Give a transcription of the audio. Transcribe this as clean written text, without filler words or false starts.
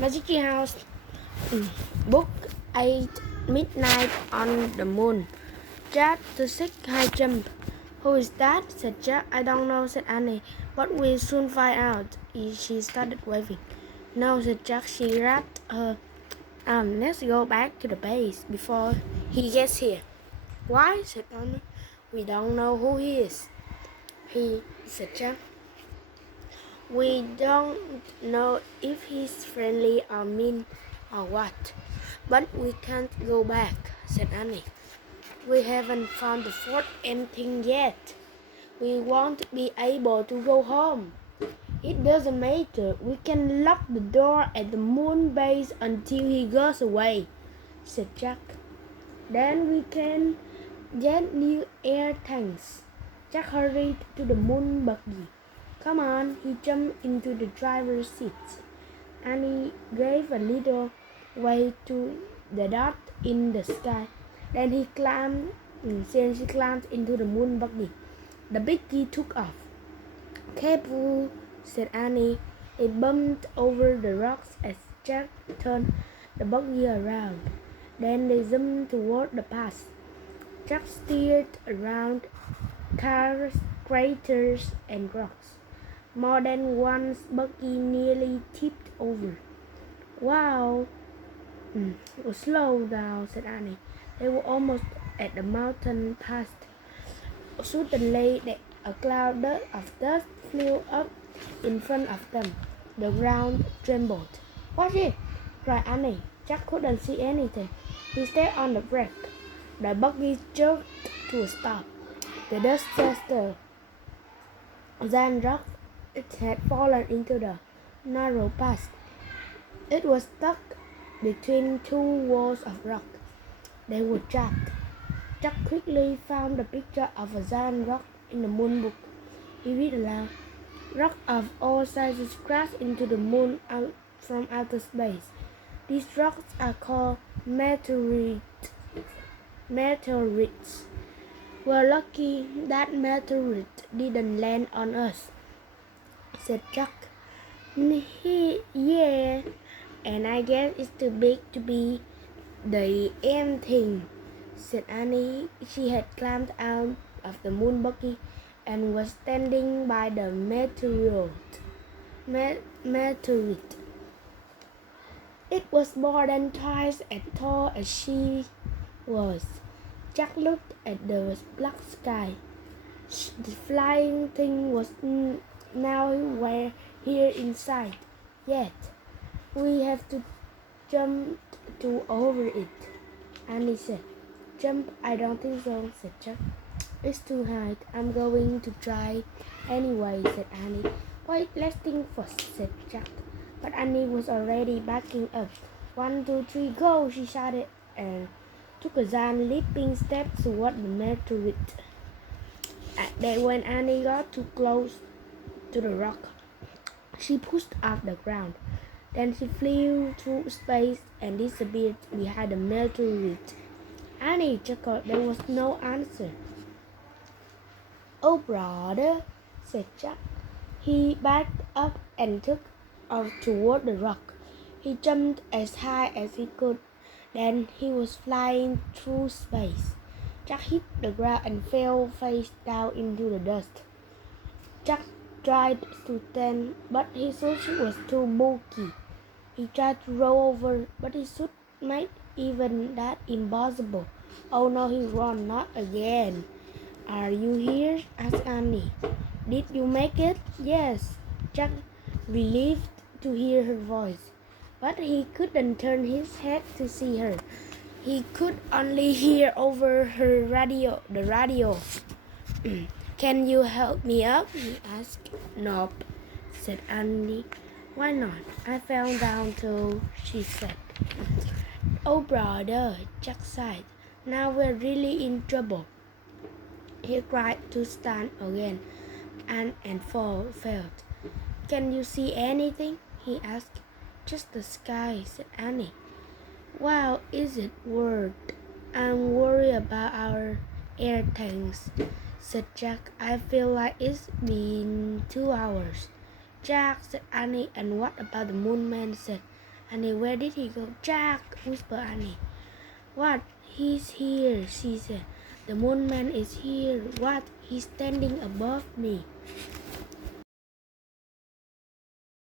Magic House. Book 8. Midnight on the Moon. Jack the Sick High Jump. Who is that? Said Jack. I don't know, said Annie. But we'll soon find out. She started waving. No, said Jack. She wrapped her arm. Let's go back to the base before he gets here. Why? Said Annie. We don't know who he is. Said Jack. We don't know if he's friendly or mean or what. But we can't go back, said Annie. We haven't found the fourth thing yet. We won't be able to go home. It doesn't matter. We can lock the door at the moon base until he goes away, said Jack. Then we can get new air tanks. Jack hurried to the moon buggy. Come on, he jumped into the driver's seat. Annie gave a little way to the dot in the sky. Then she climbed into the moon buggy. The buggy took off. Careful, said Annie. It bumped over the rocks as Jack turned the buggy around. Then they zoomed toward the pass. Jack steered around cars, craters, and rocks. More than once, buggy nearly tipped over. Wow. Slow down, said Annie. They were almost at the mountain pass. Suddenly, a cloud of dust flew up in front of them. The ground trembled. What's it? Cried Annie. Jack couldn't see anything. He stared on the wreck. The buggy jerked to a stop. The dust shattered. Then rock. It had fallen into the narrow pass. It was stuck between two walls of rock. They were trapped. Jack quickly found a picture of a giant rock in the moon book. He read aloud. Rocks of all sizes crash into the moon from outer space. These rocks are called meteorites. We're lucky that meteorite didn't land on us, said Jack. Yeah, and I guess it's too big to be the end thing, said Annie. She had climbed out of the moon buggy and was standing by the meteorite. It was more than twice as tall as she was. Jack looked at the black sky. The flying thing was now here inside. Yet, we have to jump over it, Annie said. Jump? I don't think so, said Jack. It's too high. I'm going to try anyway, said Annie. Wait, let's think first, said Jack. But Annie was already backing up. 1, 2, 3, go, she shouted and took a giant leaping step toward the meteorite. When Annie got too close to the rock, she pushed off the ground. Then she flew through space and disappeared behind the meteorite. Annie chuckled. There was no answer. Oh, brother, said Jack. He backed up and took off toward the rock. He jumped as high as he could. Then he was flying through space. Jack hit the ground and fell face down into the dust. Jack tried to stand, but his suit was too bulky. He tried to roll over, but his suit made even that impossible. Oh no, he ran. Not again. Are you here? Asked Annie. Did you make it? Yes. Jack relieved to hear her voice, but he couldn't turn his head to see her. He could only hear over the radio. Can you help me up? He asked. Nope, said Annie. Why not? I fell down too, she said. Oh, brother, Jack sighed. Now we're really in trouble. He tried to stand again and failed. Can you see anything? He asked. Just the sky, said Annie. Wow, is it weird? I'm worried about our air tanks, said Jack. I feel like it's been 2 hours. Jack, said Annie. And what about the moon man? Said Annie, where did he go? Jack, whispered Annie. What? He's here, she said. The moon man is here. What? He's standing above me.